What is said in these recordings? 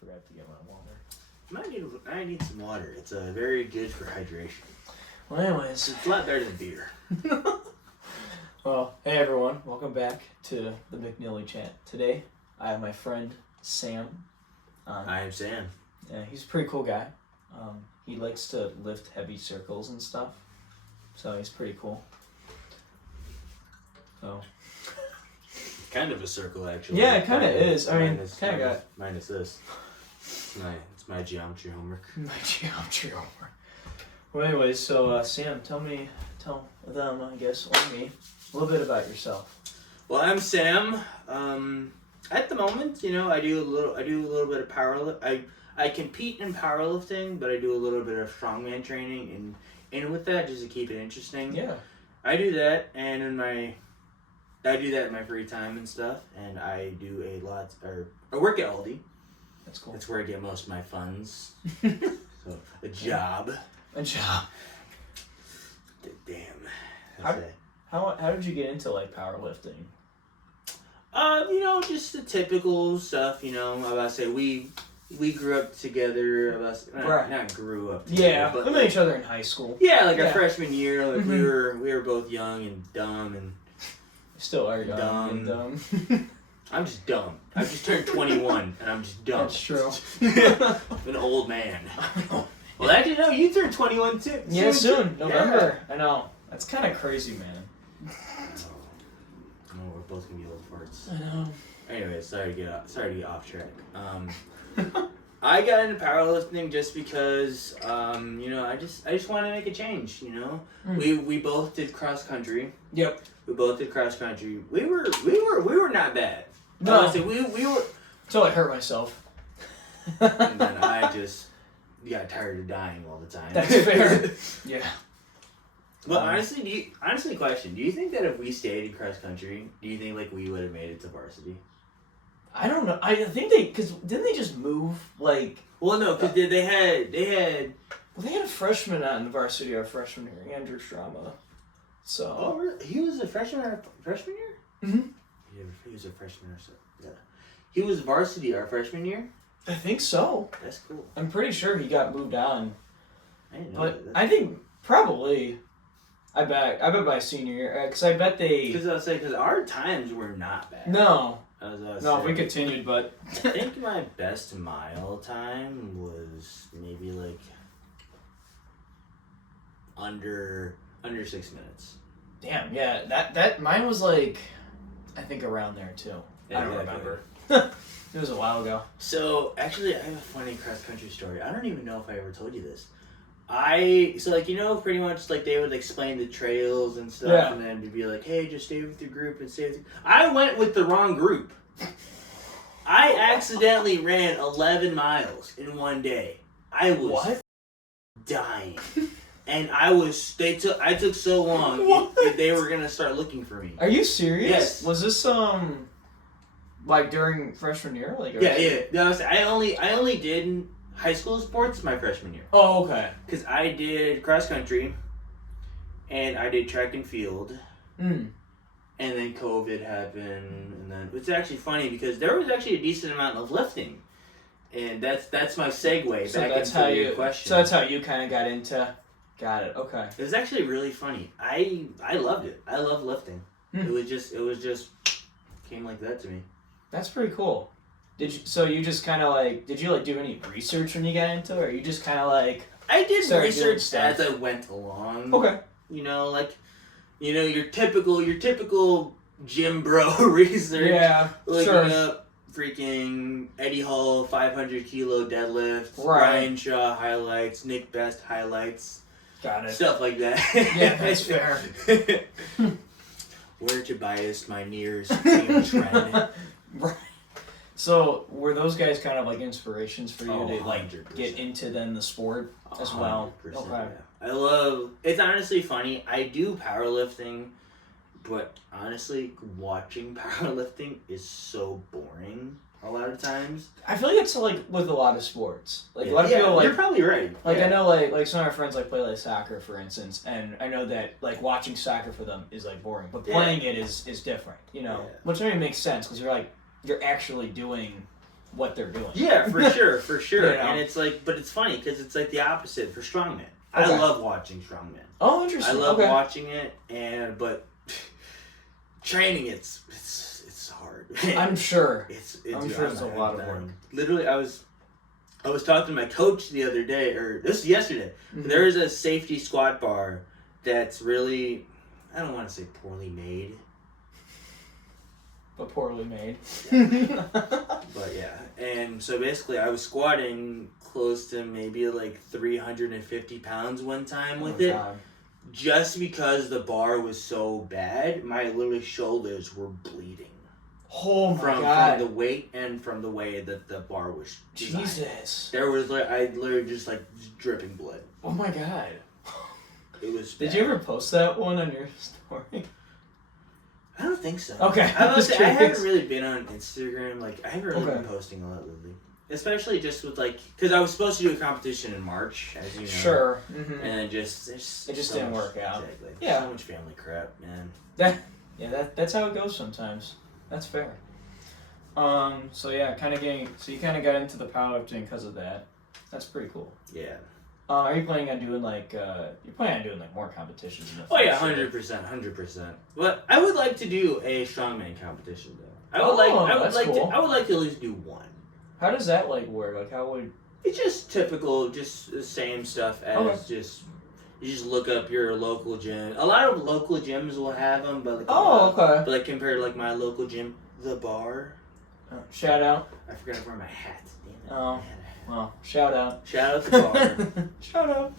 forgot to get my water. I need some water. It's very good for hydration. Well, anyways. It's a lot better than beer. Well, hey everyone. Welcome back to the McNilly chat. Today, I have my friend Sam. I am Sam. Yeah, he's a pretty cool guy. He likes to lift heavy circles and stuff. So he's pretty cool. So. Kind of a circle, actually. Yeah, it kind of is. I mean, kind of got... Minus this. It's my geometry homework. My geometry homework. Well, anyways, so Sam, tell them, I guess, or me, a little bit about yourself. Well, I'm Sam. At the moment, I do a little bit of powerlifting. I compete in powerlifting, but I do a little bit of strongman training and with that just to keep it interesting. Yeah. I do that, and I do that in my free time and stuff, and I do I work at Aldi. That's cool. That's where I get most of my funds. So a job. A job. Damn. How did you get into like powerlifting? Just the typical stuff. I was about to say we grew up together. Not grew up together. Yeah, but we met each other in high school. Yeah, our freshman year, we were both young and dumb and. Still are young and dumb. I'm just dumb. I just turned 21 and I'm just dumb. That's true. I'm an old man. Well, actually, no, you turned 21 too. Yeah, soon. November. Yeah. I know. That's kind of crazy, man. Oh, we're both gonna be old farts. I know. Anyway, sorry to get off track. I got into powerlifting just because, I just wanted to make a change. We both did cross country. Yep. We both did cross country. We were not bad. No. Honestly, we were. Until I hurt myself. And then I just got tired of dying all the time. That's fair. Yeah. But honestly, question: do you think that if we stayed in cross country, do you think we would have made it to varsity? I don't know. I think because didn't they just move like? Well, no, because they had. Well, they had a freshman on the varsity our freshman year, Andrew Strama. So. Oh, really? He was a freshman year. Mm-hmm. He was a freshman or so. Yeah. He was varsity our freshman year. I think so. That's cool. I'm pretty sure he got moved on. I didn't know but that. I think probably. I bet by senior year, because I bet they. Because our times were not bad. No. No, we continued, but. I think my best mile time was maybe under 6 minutes. Damn, yeah, that mine was I think around there too. Yeah, I don't exactly. remember. It was a while ago. So actually, I have a funny cross country story. I don't even know if I ever told you this. Pretty much they would explain the trails and stuff, yeah. And then it'd be like, hey, just stay with your group and stay with your... I went with the wrong group. I accidentally ran 11 miles in one day. I was dying. And I took so long they were gonna start looking for me. Are you serious? Yes. Was this during freshman year? Yeah. No, I only did high school sports my freshman year. Oh, okay. Because I did cross country, and I did track and field. Mm. And then COVID happened, and then it's actually funny because there was actually a decent amount of lifting, and that's my segue back into your question. So that's how you kind of got into. Got it. Okay. It was actually really funny. I loved it. I love lifting. Mm. It was just came like that to me. That's pretty cool. Did you just kind of did you do any research when you got into it, or you just kind of I did research as I went along. Okay. Your typical gym bro research. Yeah. Looking up freaking Eddie Hall 500 kilo deadlift, right. Brian Shaw highlights, Nick Best highlights. Got it. Stuff like that. Yeah, that's fair. Where to bias my nears came trend. Right. So were those guys kind of inspirations for you to 100%. get into then the sport as well? Okay. Yeah. It's honestly funny. I do powerlifting, but honestly, watching powerlifting is so boring a lot of times. I feel like it's with a lot of sports. A lot of people you're probably right. I know some of our friends play soccer, for instance, and I know that watching soccer for them is boring, but playing it is different. Which maybe makes sense because you're actually doing what they're doing. Yeah, for sure. You know? And it's like, but it's funny because it's like the opposite for strongman. I Okay. love watching strongman. Oh, interesting. I love okay. watching it, but training it's hard. I'm sure. I'm sure it's a lot of work. Literally, I was talking to my coach the other day, or this is yesterday. Mm-hmm. There is a safety squat bar that's really, I don't want to say poorly made. But poorly made. But yeah, and so basically I was squatting close to maybe like 350 pounds one time with it. God. Just because the bar was so bad, my literally shoulders were bleeding. Oh my God. From the weight and from the way that the bar was designed. Jesus. There was like, I literally just like dripping blood. Oh my God. It was Did bad. you ever post that one on your story? I don't think so. Okay. I haven't really been on Instagram. Like, I haven't really been Okay. posting a lot lately. Especially just with like, because I was supposed to do a competition in March, as you know. Sure. Mm-hmm. And it just so didn't work out. Exactly. Yeah. So much family crap, man. That's how it goes sometimes. That's fair. So yeah, you kind of got into the powerlifting because of that. That's pretty cool. Yeah. Are you planning on doing like more competitions in the Oh yeah, future? 100%. But I would like to do a strongman competition though. I would that's cool. like to at least do one. How does that like work? Like how would? It's just typical, just the same stuff as just you just look up your local gym. A lot of local gyms will have them, but like okay. But like compared to like my local gym, the bar. Shout out. I forgot to wear my hat. Damn it. Oh. Well, shout out. Shout out the bar. Shout out.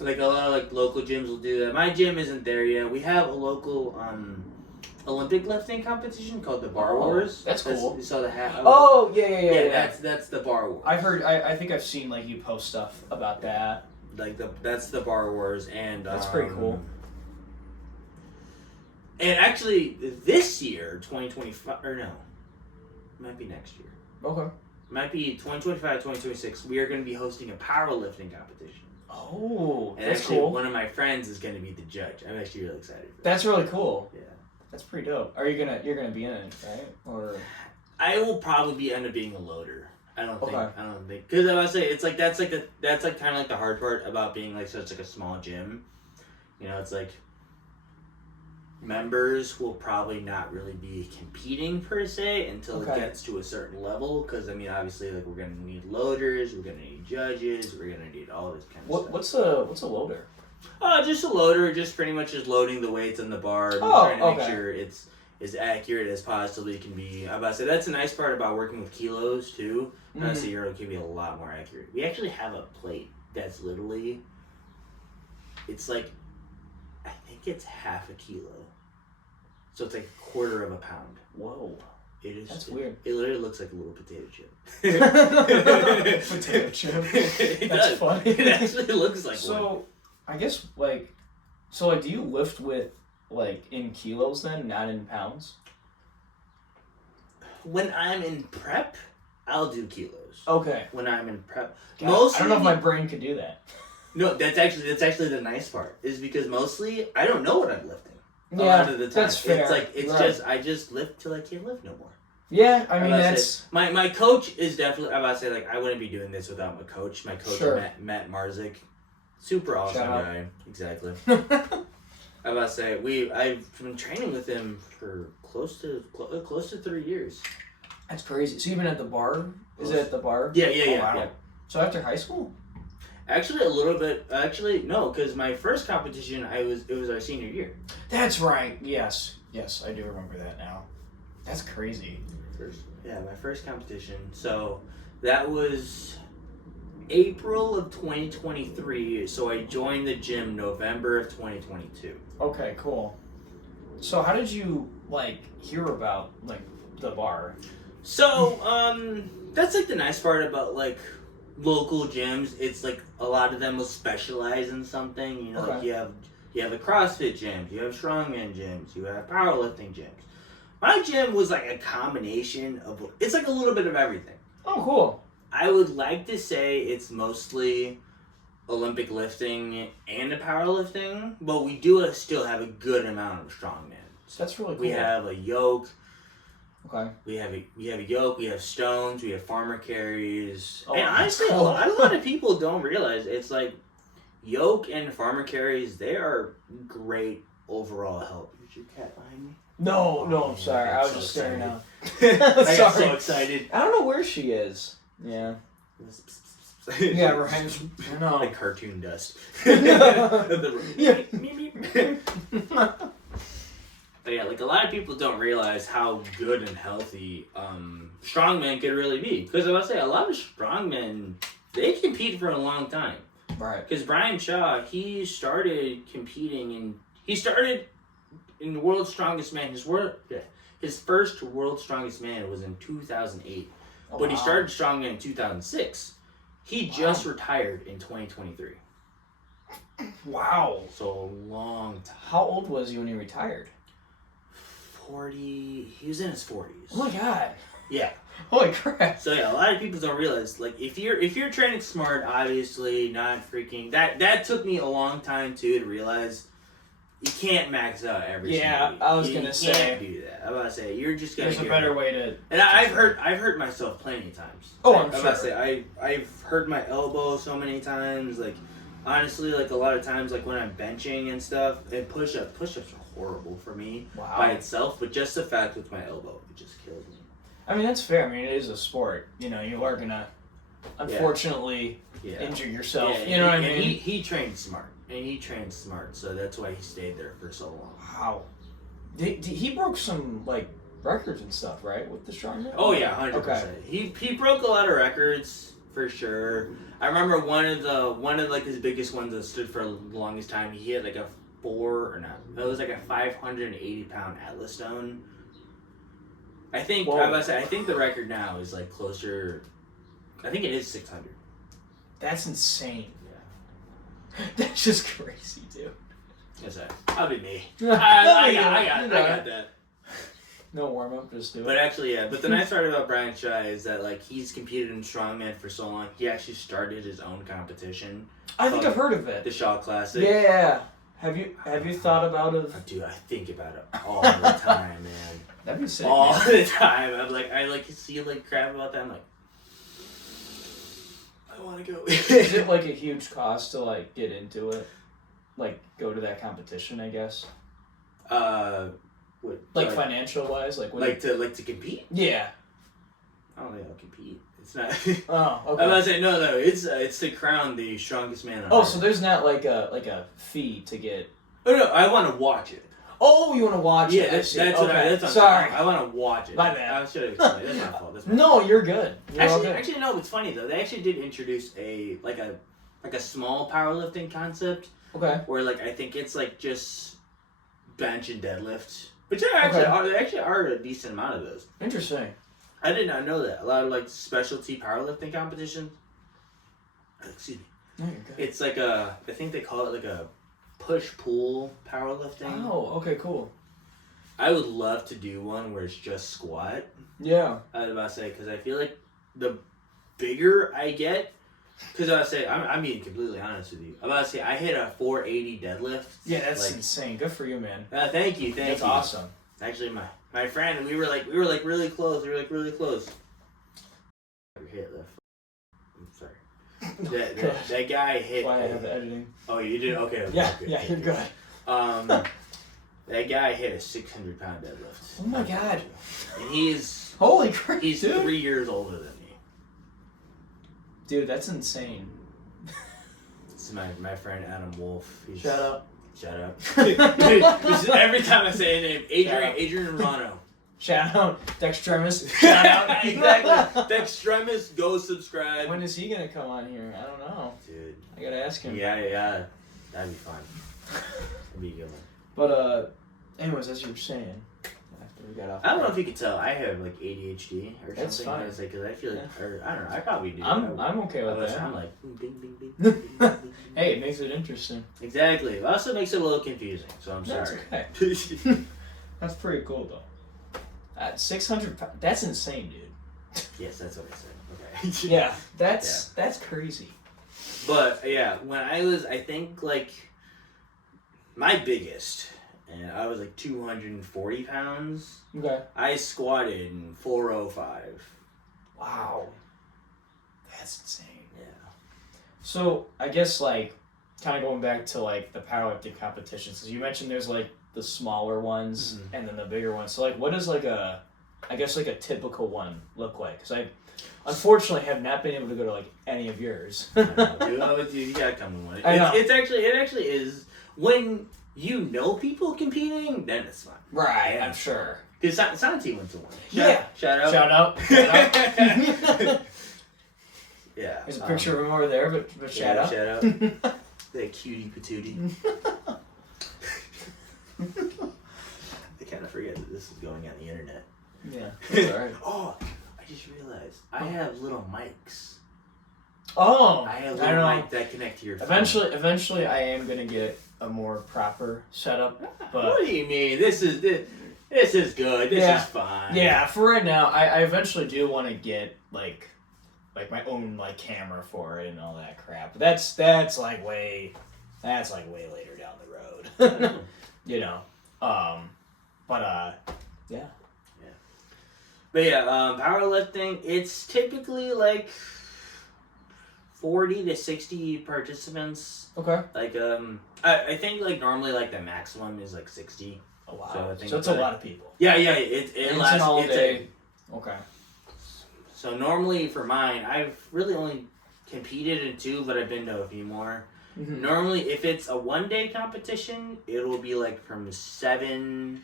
Like a lot of like local gyms will do that. My gym isn't there yet. We have a local Olympic lifting competition called the Bar Wars. That's cool. You saw the hat? Oh yeah. That's the Bar Wars. I've heard. I think I've seen like you post stuff about that. Like that's the Bar Wars, and that's pretty cool. And actually, this year, 2025, or no, it might be next year. Okay. It might be 2025, 2026. We are going to be hosting a powerlifting competition. Oh, and that's actually, cool. One of my friends is going to be the judge. I'm actually really excited for that. That's really cool. Yeah. That's pretty dope. You're gonna be in it, right? Or I will probably end up being a loader. I don't think because I was say it's like that's kind of like the hard part about being like such like a small gym. You know, it's like members will probably not really be competing per se until it gets to a certain level. Because I mean, obviously, like we're gonna need loaders, we're gonna need judges, we're gonna need all this kind of stuff. What's a loader? Just a loader, just pretty much just loading the weights on the bar, trying to make sure it's as accurate as possibly can be. I'm about to say that's the nice part about working with kilos too. So Euro can be a lot more accurate. We actually have a plate that's literally, it's like, I think it's half a kilo. So it's like a quarter of a pound. Whoa. It is. That's weird. It literally looks like a little potato chip. Potato chip. That's funny. It actually looks like one. So, I guess do you lift with like in kilos then, not in pounds? When I'm in prep, I'll do kilos. Okay. When I'm in prep, I don't know if my brain could do that. No, that's actually the nice part is because mostly I don't know what I'm lifting. Yeah, a lot of the time. That's fair. It's like just I just lift till I can't lift no more. Yeah, I mean that's my coach is definitely. I'm about to say like I wouldn't be doing this without my coach. My coach Matt Marzik, super awesome guy. Exactly. I'm about to say I've been training with him for close to 3 years. That's crazy. So you've been at the bar? Is it at the bar? Yeah. Wow. Yeah. So after high school? Actually, a little bit. Actually, no, because my first competition, it was our senior year. That's right. Yes, I do remember that now. That's crazy. My first competition. So that was April of 2023. So I joined the gym November of 2022. Okay, cool. So how did you hear about the bar? So that's the nice part about local gyms. It's a lot of them will specialize in something. You know, you have the CrossFit gyms, you have strongman gyms, you have powerlifting gyms. My gym was a combination of. It's a little bit of everything. Oh, cool. I would like to say it's mostly Olympic lifting and the powerlifting, but we do still have a good amount of strongman. That's really cool. We have a yoke. Okay. We have a yoke, we have stones, we have farmer carries. Oh, And honestly, that's a cool. lot of people don't realize it's like yoke and farmer carries, they are great overall help. Is your cat behind me? No, Oh, I'm man, sorry. I I got was so just staring out. I got so Sorry. excited. I don't know where she is. Yeah. Yeah, right. I know. Like cartoon dust. Yeah. But yeah, like a lot of people don't realize how good and healthy strongmen could really be. Because I must say, a lot of strongmen, they compete for a long time. Right. Because Brian Shaw, he started competing in the World's Strongest Man. His first World's Strongest Man was in 2008. Oh, But he wow. started strongman in 2006. He just retired in 2023. Wow. So a long time. How old was he when he retired? 40. He was in his 40s. Oh my god. Yeah. Holy crap. So yeah, a lot of people don't realize, like, if you're training smart, obviously not freaking that took me a long time too to realize you can't max out every single week. I was You gonna can't say. do that. I'm about to say you're just gonna There's a get better hurt. way to. And I've hurt myself plenty of times. Oh, I'm I'm about sure. to say I've hurt my elbow so many times. Like honestly, like a lot of times, like when I'm benching and stuff, and push-ups are horrible for me Wow. by itself. But just the fact with my elbow, it just kills me. I mean, that's fair. I mean, it is a sport. You know, you are gonna, unfortunately, Yeah. injure yourself. Yeah, You know what I and mean? He trained smart, so that's why he stayed there for so long. Wow. He broke some like records and stuff, right, with the strongman? Oh yeah, 100%. Okay. He broke a lot of records for sure. I remember one of like his biggest ones that stood for the longest time. He had like a 580-pound Atlas stone. I think I think the record now is like closer. I think it is 600. That's insane. Yeah. That's just crazy, dude. That's it. That'll be me. No, I you got got it. that. No warm up, just do it. But actually, yeah. But the nice part about Brian Shaw is that like he's competed in strongman for so long. He actually started his own competition. I think I've heard of The it. Shaw Classic. Yeah. Have you thought about it? Dude, I think about it all the time, man. That'd be sick. All man. the time. I see like crap about that. I'm like, I want to go. Is it like a huge cost to like get into it? Like go to that competition, I guess. What? Like financial wise, like what? to compete? Yeah. I don't think I'll compete. It's not. Oh, okay. I'm about to say no. It's to crown the strongest man on Oh, earth. so there's not like a fee to get. Oh no, I want to watch it. Oh, you want to watch Yeah, it? that's okay. what I'm Sorry. saying. I want to watch it. My bad. I should have explained. That's my fault. That's my No, you're good. You're all good. Actually, no. It's funny though. They actually did introduce a small powerlifting concept Okay. where like I think it's like just bench and deadlift, which there actually are a decent amount of those. Interesting. I did not know that. A lot of like specialty powerlifting competitions. Excuse me. No, you're good. It's like I think they call it like a push-pull powerlifting. Oh, okay, cool. I would love to do one where it's just squat. Yeah. I was about to say, because I feel like the bigger I get, because I was say, I'm being completely honest with you. I'm about to say, I hit a 480 deadlift. Yeah, that's like, insane. Good for you, man. thank you. That's awesome. Actually, my friend, we were really close. We were like really close. Hit the. I'm sorry. That guy hit. That's why I have the editing. Oh, you did? Okay. Yeah, okay, yeah, you're good. That guy hit a 600-pound deadlift. Oh my god. And he's Holy crap, he's dude. 3 years older than me. Dude, that's insane. This is my friend Adam Wolf. Shut up. Shut up. This is every time I say a name, Adrian Romano. Shout out. Dextremis. Shout out. Exactly. Dextremis, go subscribe. When is he gonna come on here? I don't know. Dude. I gotta ask him. Yeah. That'd be fun. That'd be a good one. But anyways, as you were saying, after we got off. I don't know if you could tell. I have like ADHD or That's something. fine. I was like, because I feel like, or I don't know. I probably do. I'm okay with that. I'm like, bing, bing, bing, bing, bing, bing. Hey, it makes it interesting. Exactly. It also makes it a little confusing. So I'm That's sorry. okay. That's pretty cool though. At 600 pounds, that's insane, dude. Yes, that's what I said. Okay. Yeah, that's crazy. But yeah, when I think like my biggest, and I was like 240 pounds. Okay. I squatted in 405. Wow. That's insane. Yeah. So I guess like kind of going back to like the powerlifting competitions, because you mentioned there's like the smaller ones and then the bigger ones. So like, what does like a typical one look like? Because I unfortunately have not been able to go to like any of yours. Dude, you gotta come to one. I know. It actually is when you know people competing, then it's fun. Right, Yeah. I'm sure. Because Santi went to one. Shout out. Shout out. Yeah. There's a picture of him over there, but shout out. Shout out. That cutie patootie. I kind of forget that this is going on the internet. Yeah, that's alright. Oh, I just realized I have little mics. Oh, I have I little don't know. mic that connect to your phone. Eventually, I am gonna get a more proper setup. But What do you mean? This is good. This is fine. yeah, for right now, I eventually do want to get like my own like camera for it and all that crap. But that's like way later down the road. You know. Yeah. But yeah, powerlifting, it's typically like 40 to 60 participants. Okay. Like, I think like normally like the maximum is like 60. Oh wow. So I think it's a lot of people. Yeah, it And lasts it's an all it's day. Okay. So normally for mine, I've really only competed in 2, but I've been to a few more. Mm-hmm. Normally, if it's a 1-day competition, it'll be like from 7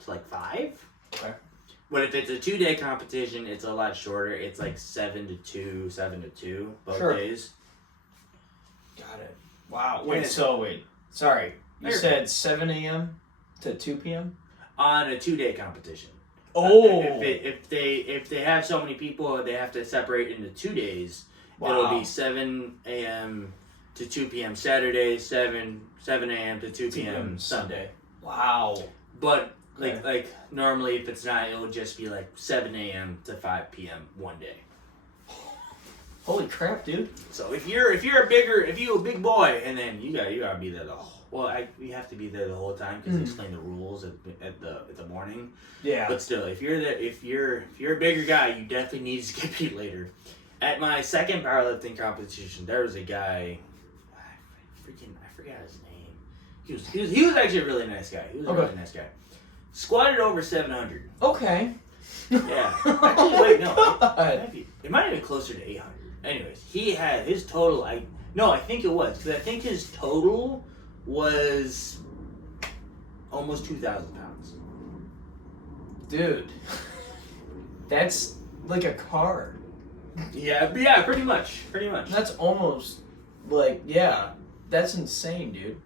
to like 5. Okay. But if it's a 2-day competition, it's a lot shorter. It's like 7 to 2, both Sure. days. Got it. Wow. Yeah. Wait. Sorry. You You're said 7 a.m. to 2 p.m.? On a 2-day competition. Oh. If they have so many people, they have to separate into 2 days. Wow. It'll be 7 a.m. to 2 p.m. Saturday, 7 a.m. to 2 p.m. Sunday. Wow. But Okay. like normally, if it's not, it'll just be like 7 a.m. to 5 p.m. one day. Holy crap, dude. So if you're a big boy, and then you gotta be there the whole. Well, we have to be there the whole time because they explain the rules at the morning. Yeah. But still, if you're a bigger guy, you definitely need to compete later. At my second powerlifting competition, there was a guy. I forgot his name. He was actually a really nice guy. He was a really nice guy. Squatted over 700. Okay. Yeah. Actually, wait, no. God. It might have been closer to 800. Anyways, he had his total. I think it was because I think his total was almost 2,000 pounds. Dude. That's like a car. Yeah, pretty much. That's almost like, yeah. That's insane, dude.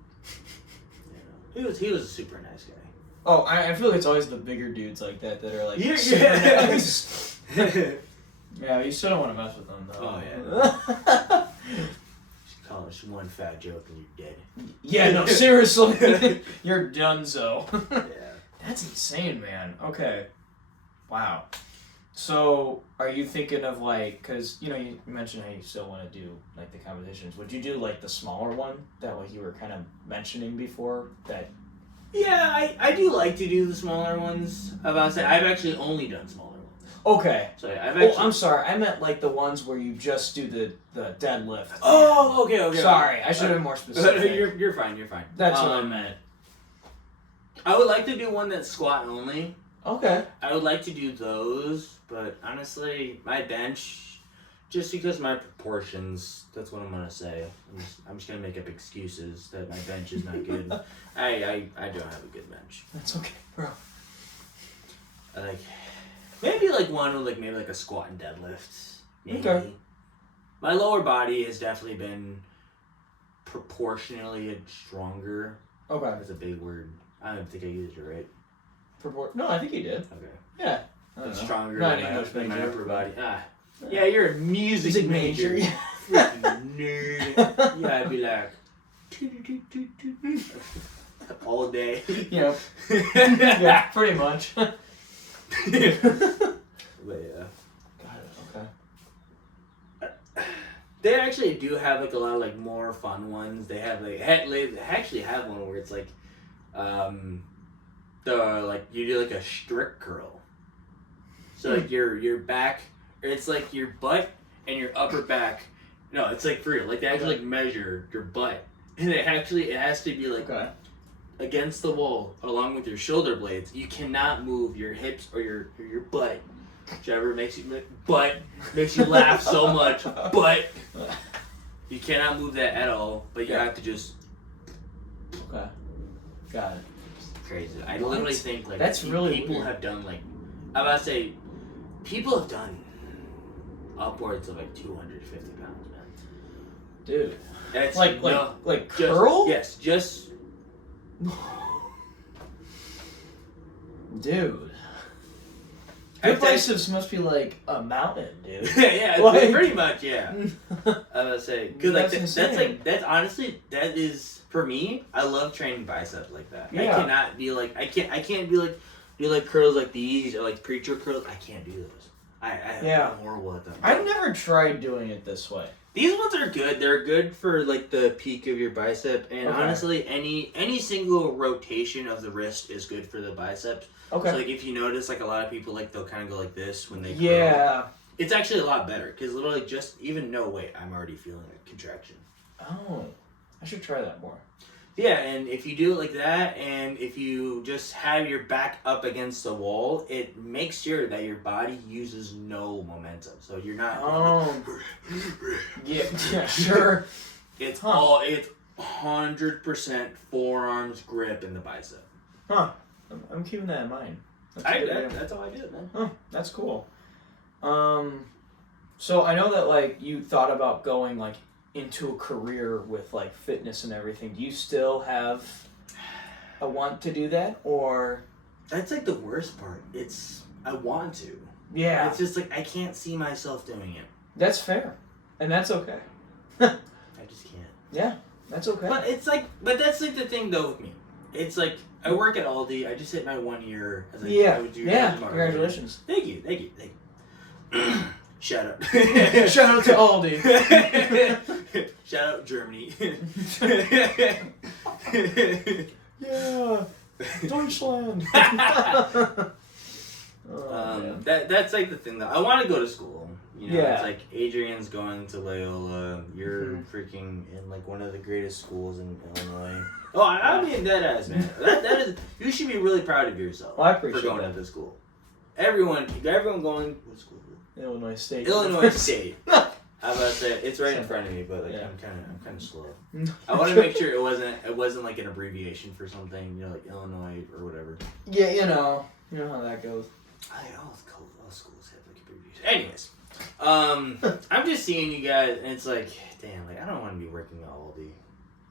He was a super nice guy. Oh, I feel like it's always the bigger dudes like that are like Yeah. super nice. Yeah, you still don't want to mess with them though. Oh yeah. Just call us one fat joke and you're dead. Yeah, no, seriously. You're donezo. Yeah. That's insane, man. Okay. Wow. So, are you thinking of like, because you mentioned how you still want to do like the competitions. Would you do like the smaller one that like you were kind of mentioning before? That. Yeah, I do like to do the smaller ones. I've actually only done smaller ones. Okay. So I've actually. I'm sorry. I meant like the ones where you just do the deadlift. Oh, okay. Sorry, I should have been more specific. You're fine. That's what I meant. I would like to do one that's squat only. Okay. I would like to do those, but honestly, my bench, just because my proportions, that's what I'm gonna say. I'm just gonna make up excuses that my bench is not good. I don't have a good bench. That's okay, bro. Maybe one with maybe a squat and deadlift. Maybe. Okay. My lower body has definitely been proportionally stronger. Okay. That's a big word. I don't think I used it right. No, I think you did. Okay. Yeah. It's stronger Not than my major. upper body. Yeah, you're a music major. Yeah. Freaking nerd. Yeah, I'd be like all day. Yeah. Yeah, pretty much. But yeah. Got it. Okay. They actually do have a lot of more fun ones. They have they actually have one where it's you do like a strict curl. So like your back, it's like your butt and your upper back. No, it's like for real. Like they actually like measure your butt, and it has to be like against the wall along with your shoulder blades. You cannot move your hips or your butt. Whichever makes you laugh so much, but you cannot move that at all. But you have to just. Okay. Got it. Crazy. I literally think like that's really people weird. have done like I'm about to say people have done upwards of like 250 pounds, man. Dude. That's like curl? Yes, just dude. Your biceps must be like a mountain, dude. yeah, like, pretty much, yeah. I was gonna say, cause like that's honestly that is for me. I love training biceps like that. Yeah. I cannot be like I can't be like do like curls like these or like preacher curls. I can't do those. I'm horrible at them. I've never tried doing it this way. These ones are good. They're good for like the peak of your bicep, and honestly, any single rotation of the wrist is good for the biceps. Okay. So like if you notice, like a lot of people like they'll kind of go like this when they curl. Yeah. It's actually a lot better because literally just even no weight, I'm already feeling a contraction. Oh, I should try that more. Yeah, and if you do it like that, and if you just have your back up against the wall, it makes sure that your body uses no momentum. So you're not. Yeah, sure. It's 100% forearms grip in the bicep. Huh. I'm keeping that in mind. That's how I do it, man. Huh, that's cool. So I know that like you thought about going like into a career with like fitness and everything. Do you still have a want to do that, or? That's like the worst part. I want to. Yeah. It's just like I can't see myself doing it. That's fair, and that's okay. I just can't. Yeah, that's okay. But that's like the thing though with me. It's like I work at Aldi. I just hit my 1 year as a Congratulations. Thank you. Shout out. Shout out to Aldi. Shout out Germany. Yeah. Deutschland. That's like the thing though. I want to go to school. You know, it's like Adrian's going to Loyola. You're freaking in like one of the greatest schools in Illinois. Oh, I mean that ass, man. That is. You should be really proud of yourself. Well, I appreciate for going to school. Everyone going. What school? Illinois State. Illinois State. I was about to say it's right in front of me, but like I'm kind of slow. I want to make sure it wasn't like an abbreviation for something, you know, like Illinois or whatever. Yeah, you know how that goes. All schools have like abbreviations. Anyways, I'm just seeing you guys, and it's like, damn, like I don't want to be working at Aldi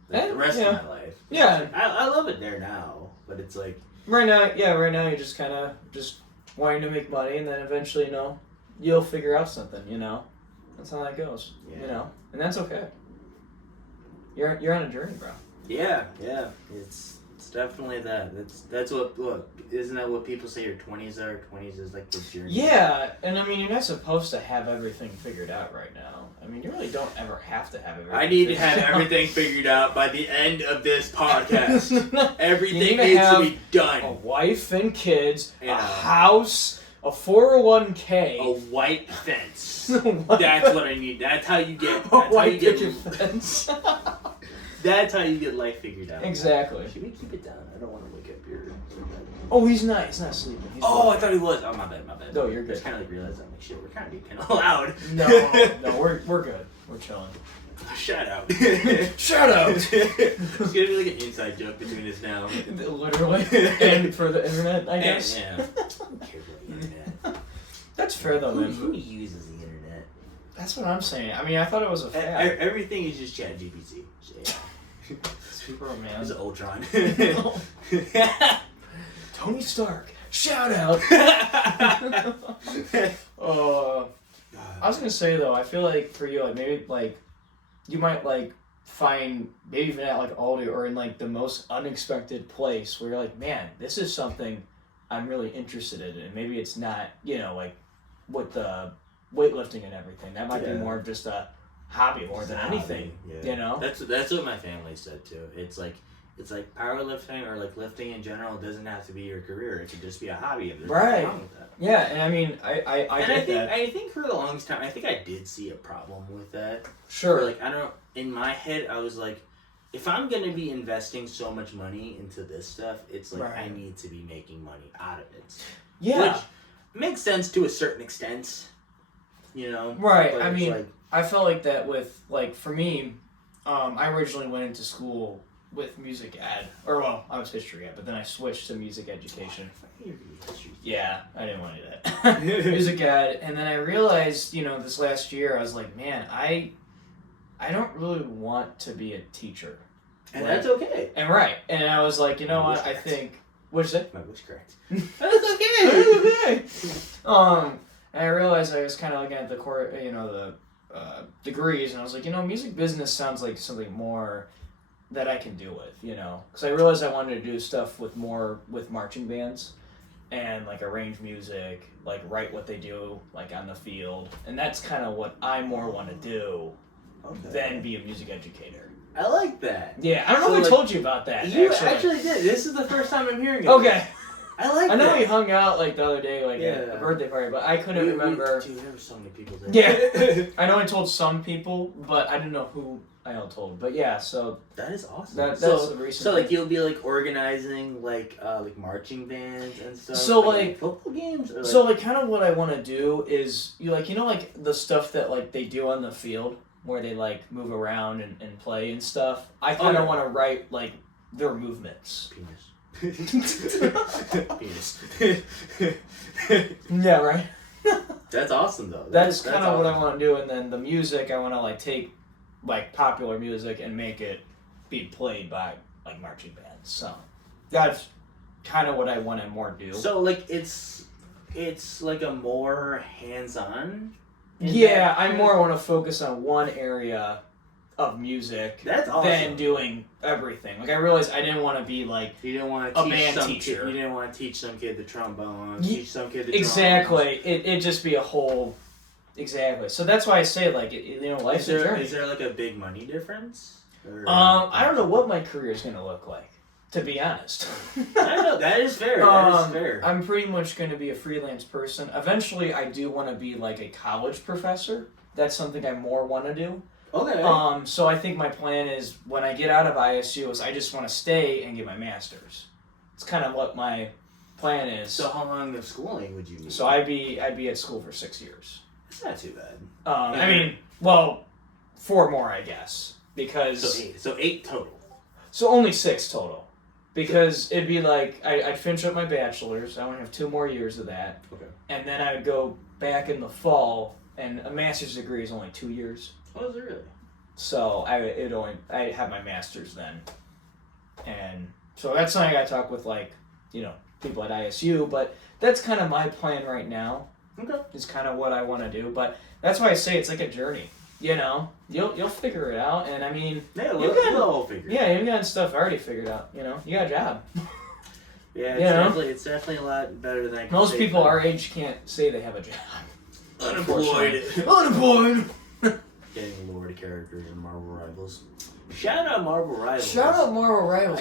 the rest of my life. Yeah, like, I love it there now, but it's like right now you're just kind of just wanting to make money, and then eventually, you'll figure out something. That's how that goes. Yeah. And that's okay. You're on a journey, bro. Yeah. It's definitely that. That's what isn't that what people say your 20s are? 20s is like the journey. Yeah, and I mean you're not supposed to have everything figured out right now. I mean you really don't ever have to have everything. I need to have everything figured out by the end of this podcast. Everything needs to be done. A wife and kids, a house, a 401k, a white fence. That's what I need. That's how you get. That's how you get fence. That's how you get life figured out. Exactly. Should we keep it down? I don't want to wake up your. Oh, he's not. He's not sleeping. He's working. I thought he was. Oh, my bad. No, you're good. I just kind of like realized that. Like, shit, we're kind of being kind of loud. No, we're good. We're chilling. Shout out. Shout out. It's gonna be like an inside joke between us now. Literally. And for the internet, I guess. Yeah. I don't care about the internet. That's fair though, man. Who uses the internet? That's what I'm saying. I mean, I thought it was a fact. Everything is just ChatGPT. Superman. It's Ultron. Tony Stark. Shout out. I was gonna say though, I feel like for you, like maybe like you might like find maybe even at like Aldi or in like the most unexpected place where you're like, man, this is something I'm really interested in, and maybe it's not, like with the weightlifting and everything. That might be more of just a hobby more than anything. Yeah. That's what my family said too. It's like it's like powerlifting or like lifting in general doesn't have to be your career. It could just be a hobby. There's right. nothing wrong with that. Yeah, and I mean, I think for the longest time, I think I did see a problem with that. Sure. Where, like, I don't. In my head, I was like, if I'm gonna be investing so much money into this stuff, it's like I need to be making money out of it. Yeah. Which makes sense to a certain extent. You know. Right. But I mean, like, I felt like that with like for me, I originally went into school with music ed, or well, I was history ed, but then I switched to music education. Yeah, I didn't want to do that. Music ed, and then I realized, this last year, I was like, man, I don't really want to be a teacher. And that's okay. And and I was like, you know what, I think, what'd you say? My voice correct. That's okay. And I realized I was kind of looking at the degrees, and I was like, music business sounds like something more that I can do with, because I realized I wanted to do stuff with marching bands and like arrange music, like write what they do like on the field, and that's kind of what I more want to do than be a music educator. I like that. Yeah, I don't know if I told you about that. You actually did. This is the first time I'm hearing it. Okay. I like that. I know we hung out like the other day, like at a birthday party, but I couldn't remember. Dude, there were so many people there. Yeah. I know I told some people, but I didn't know who I all told. But yeah, so that is awesome. That's the reason. So like you'll be like organizing like marching bands and stuff. So like football games. Or, so like kind of what I want to do is like the stuff that like they do on the field where they like move around and play and stuff. I kind of want to write like their movements. Penis. Yeah, right. That's awesome though. That's kind of awesome. What I want to do, and then the music I want to like take like popular music and make it be played by like marching bands. So that's kind of what I want to more do. So like it's like a more hands-on. Yeah, I more want to focus on one area of music than doing everything. Like I realized I didn't want to be like you didn't want to a band teacher. You didn't want to teach some kid the trombone. Teach some kid the exactly. It just be a whole. Exactly. So that's why I say like life's a journey. Is there like a big money difference? Or, I don't know what my career is gonna look like. To be honest. I know that is fair. That is fair. I'm pretty much going to be a freelance person. Eventually, I do want to be like a college professor. That's something I more want to do. Okay. So I think my plan is when I get out of ISU is I just want to stay and get my master's. It's kind of what my plan is. So how long of schooling would you need? So I'd be at school for 6 years. It's not too bad. I mean, well, 4 more, I guess, because so 8 total. So only 6 total. Because it'd be like, I'd finish up my bachelor's, I want to have 2 more years of that. Okay. And then I would go back in the fall, and a master's degree is only 2 years. Oh, is it really? So I'd have my master's then. And so that's something I talk with people at ISU, but that's kind of my plan right now. Okay. Is kind of what I want to do, but that's why I say it's like a journey. You'll figure it out, and I mean, we'll all figure it out. Yeah, you've got stuff already figured out. You got a job. Yeah, it's definitely a lot better than I can most say people our age can't say they have a job. Unemployed. Getting lured characters in Marvel Rivals. Shout out Marvel Rivals.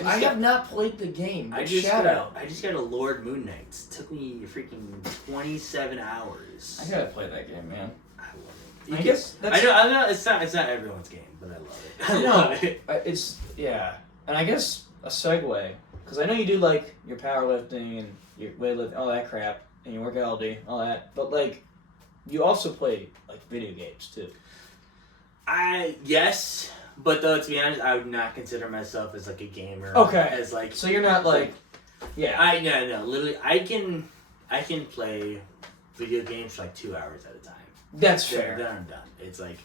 I have not played the game. I just got a Lord Moon Knight. It took me freaking 27 hours. I gotta play that game, man. I love it. I guess that's... I know. It's not everyone's game, but I love it. I love it. It's and I guess a segue because I know you do like your powerlifting and your weightlifting, all that crap, and you work out all day, all that. But like, you also play like video games too. Yes, but though to be honest, I would not consider myself as like a gamer. Okay. As like, so you're not like, yeah. No. Literally, I can play video games for like 2 hours at a time. That's fair. Then I'm done. It's like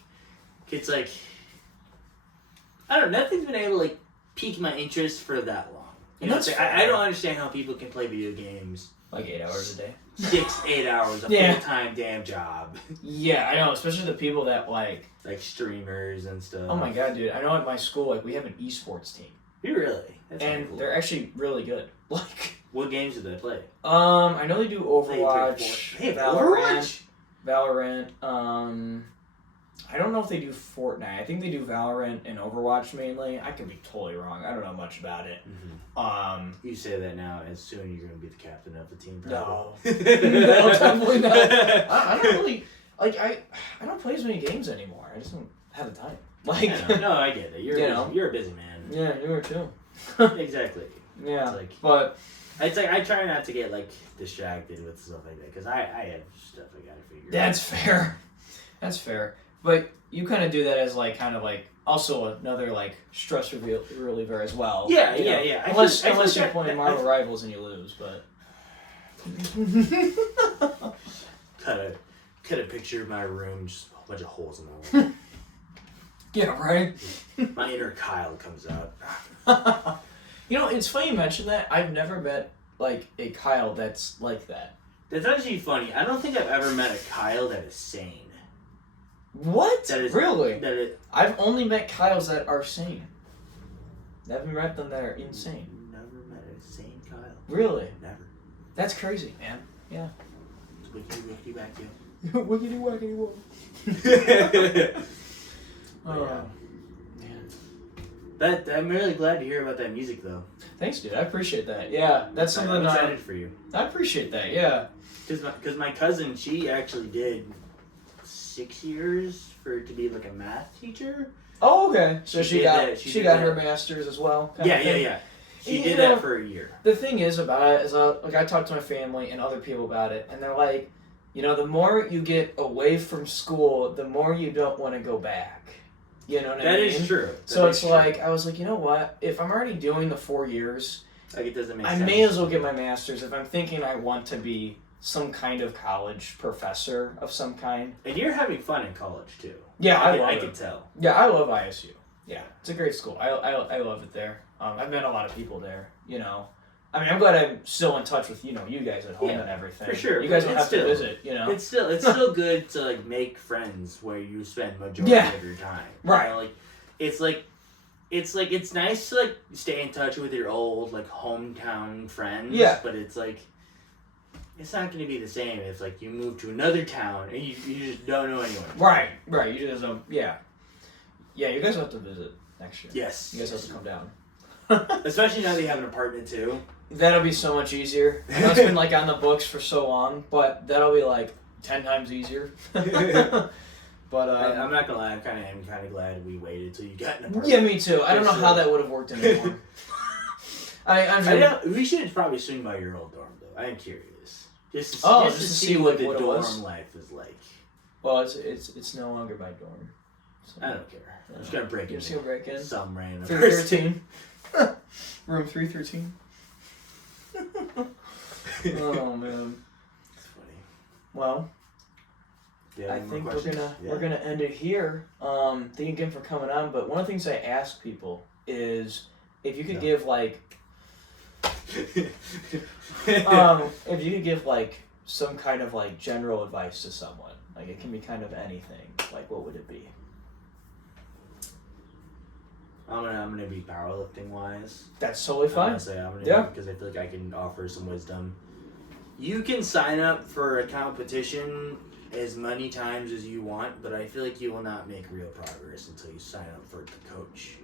I don't know. Nothing's been able to like pique my interest for that long. I don't understand how people can play video games like 8 hours a day. 6-8 hours, a full-time damn job. Yeah, I know, especially the people that like streamers and stuff. Oh my god, dude! I know at my school like we have an esports team. You really? That's and cool. They're actually really good. Like, what games do they play? I know they do Overwatch. They have Valorant. Valorant. I don't know if they do Fortnite. I think they do Valorant and Overwatch mainly. I could be totally wrong. I don't know much about it. You say that now, and soon you're going to be the captain of the team. No. No, definitely not. I don't really... Like, I don't play as many games anymore. I just don't have the time. Like, no, I get it. You're a busy man. Yeah, you are too. Exactly. Yeah, it's like, but... It's like, I try not to get, like, distracted with stuff like that, because I have stuff I gotta figure out. That's fair. That's fair. But you kind of do that as, like, kind of, like, also another, like, stress reliever as well. Yeah, you know? yeah. Unless you're playing Marvel Rivals and you lose, but... Cut a picture of my room, just a whole bunch of holes in the wall. Yeah, right? My inner Kyle comes out. You know, it's funny you mention that. I've never met, like, a Kyle that's like that. That's actually funny. I don't think I've ever met a Kyle that is sane. What? Really? That is, I've only met Kyles that are sane. Never met them that are insane. Never met a sane Kyle. Really? Never. That's crazy, man. Yeah. It's wickety back to you. Wiggity waggity whoa. Oh, man. I'm really glad to hear about that music, though. Thanks, dude. I appreciate that. Yeah, that's something I'm excited for you. I appreciate that. Yeah. Because my cousin, she actually did 6 years to be like a math teacher. Oh, okay. So she got her that. master's as well. Yeah. She did that for a year. The thing is about it is, like, I talked to my family and other people about it, and they're like, you know, the more you get away from school, the more you don't want to go back. You know what I mean? That is true. So it's like, I was like, you know what? If I'm already doing the 4 years, like, it doesn't make I sense. may as well get my master's if I'm thinking I want to be some kind of college professor of some kind. And you're having fun in college, too. Yeah, I can tell. Yeah, I love ISU. Yeah, it's a great school. I love it there. I've met a lot of people there, you know. I mean, I'm glad I'm still in touch with, you know, you guys at home and everything. For sure. You guys don't have to visit, you know. It's still good to, like, make friends where you spend majority of your time. Right. You know, like, it's nice to, like, stay in touch with your old, like, hometown friends. Yeah. But it's like, it's not going to be the same if, like, you move to another town and you just don't know anyone. Right. You just don't, yeah. Yeah, you guys have to visit next year. Yes. You guys have to come down. Especially now that you have an apartment, too. That'll be so much easier. I know it's been, like, on the books for so long, but that'll be, like, 10 times easier. But I'm not gonna lie, I'm kind of glad we waited till you got an apartment. Yeah, me too. I don't know how that would have worked anymore. We should probably swing by your old dorm, though. I'm curious. Just to see what the it dorm was. life is like. Well, it's no longer my dorm. So I don't care. I'm just gonna break in. Just gonna break in. Some random 313. Room 313. Oh man. It's funny. Well, I think we're gonna end it here. Thank you again for coming on. But one of the things I ask people is if you could give like, if you could give like some kind of like general advice to someone, like it can be kind of anything. Like what would it be? I'm gonna be powerlifting wise. That's totally fine. Honestly, because I feel like I can offer some wisdom. You can sign up for a competition as many times as you want, but I feel like you will not make real progress until you sign up for the coach.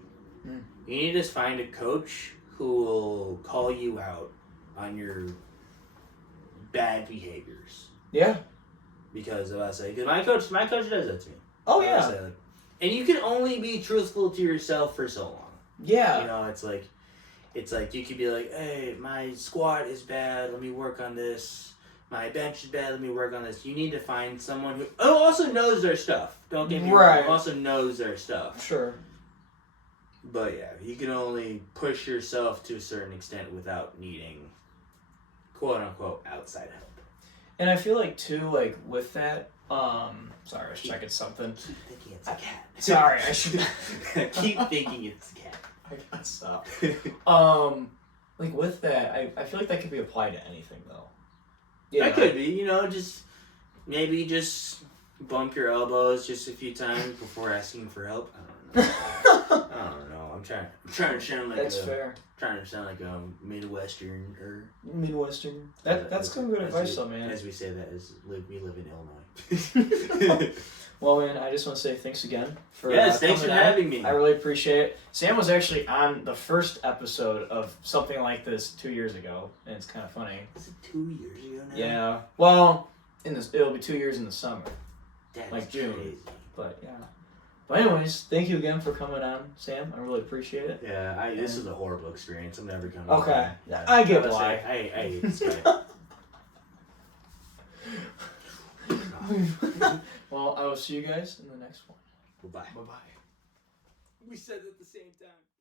You need to find a coach who will call you out on your bad behaviors. Yeah. Because my coach does that to me. Oh yeah. And you can only be truthful to yourself for so long. Yeah. You know, it's like you could be like, hey, my squat is bad, let me work on this. My bench is bad, let me work on this. You need to find someone who also knows their stuff. Don't get me wrong, who also knows their stuff. Sure. But yeah, you can only push yourself to a certain extent without needing, quote unquote, outside help. And I feel like too, like with that, sorry, I was checking something. Keep thinking it's a cat. Sorry, I should keep thinking it's a cat. I gotta stop. Like with that, I feel like that could be applied to anything though. Yeah, that could be. You know, just maybe just bump your elbows just a few times before asking for help. I don't know. I'm trying to sound like fair. Trying to sound like a Midwestern or Midwestern. That's some good advice though, man. As we say that, we live in Illinois. Well, man, I just want to say thanks again for thanks for having me. I really appreciate it. Sam was actually on the first episode of something like this 2 years ago, and it's kind of funny. Is it 2 years ago now? Yeah. Well, it'll be 2 years in the summer, That's like June. crazy. But yeah. But anyways, thank you again for coming on, Sam. I really appreciate it. Yeah, this is a horrible experience. I'm never coming. Okay. Yeah. I get why. I hate this guy. Well, I will see you guys in the next one. Bye-bye. Bye-bye. We said it at the same time.